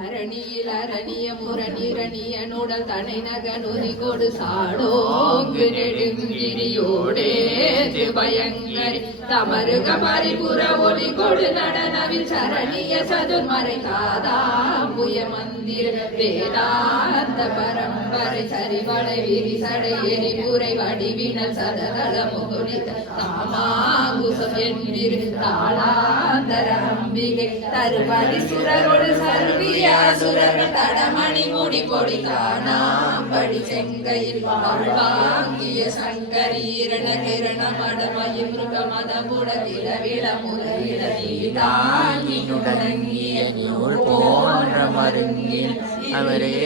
அரணியில் அரணிய முரணிரணிய நுடல் தனை நகனுதி கொடு சாடோங்கு நெடுங்கிரியோடே பயங்கரி தமருக பரிபுற ஒளி கொடு நடனவில் சரணிய சதுர்மறை தாதாம்புய மந்திர வேதாந்த பரம்பரை சரிவடை விரிசடை எரிபுரை வடிவினல் சததள முகுனித தாமாங்குசம் என்றிரு தாளாந்தர அம்பிகை தருபடி சுரரோடு சருவிய சுரர்கள் தடமணி முடி பொடி தானாம்படி செங்கையில் வாழ்வாங்கிய சங்கரீரண கிரண மடமயி மிருக மதமுட திலவிட முறையிட நீடாங்கிய நூல் போன்ற மருங்கில் அவரே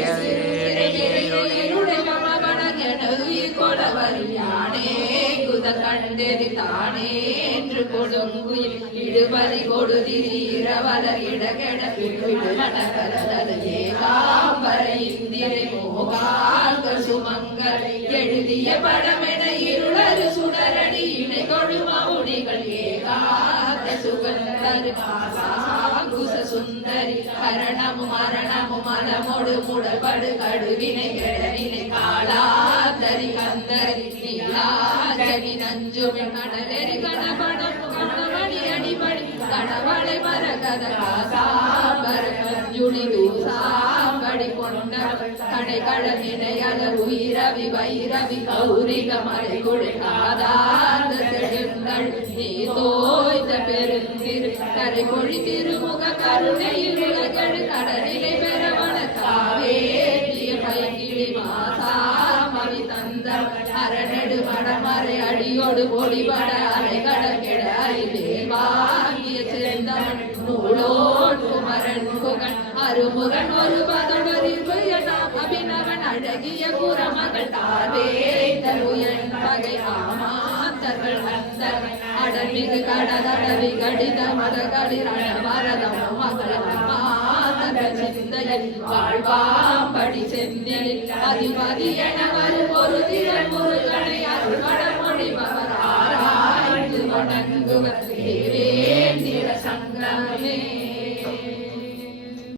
கண்டெறி தானே என்று கொடுங்குயில் இடுபலி கொடுதிரவல இடகெட பிடுநகரது ஏகாம்பரை இந்திரை மோகாங்கள் சுமங்கர் எழுதிய படமென இருளரு சுடரடி இணை கொழுமவுடிகள் ஏகாத சுகந்தர் குச சுந்தரி கரணமும் மரணமும் மனமொடு முடபடு கடுவினை கெடவினை காளாதரி கந்தரி நீலாதரி நஞ்சுமின் கடலெறி கணபடம் கணவனி அடிபடி கடவளை மரகத காசாம்பர கஞ்சுளி தூசாம்படி கொண்ட கடை கடலினை அலர் உயிரவி வைரவி கௌரிக மலை கொடுக்காதாத செழுங்கள் நீ தோய்த்த பெருந்திரு கரை கொழி திருமுக கருணையில் விலகடு கடலினை பெறவன காவேரிய பயங்கிழி மாசாமவி தந்த அரணெடு மடமறை அடியோடு பொடிபட அலை கடற்கெட அறிவே வாங்கிய சேர்ந்தவன் நூலோன் குமரன் குகன் அருமுகன் ஒரு பதொடரில் அபிநவன் அழகிய குரமகள் தாவே தருயன் பகை ஆமாந்தர்கள் அந்தர் அடமிகு கடதடவி கடித மதகளிரண வரதம் மகள் மாதர்கள் சிந்தையில் வாழ்வாம்படி செந்தில் அதிபதி என வரும் ஒரு திறன் முருகனை அருள்வட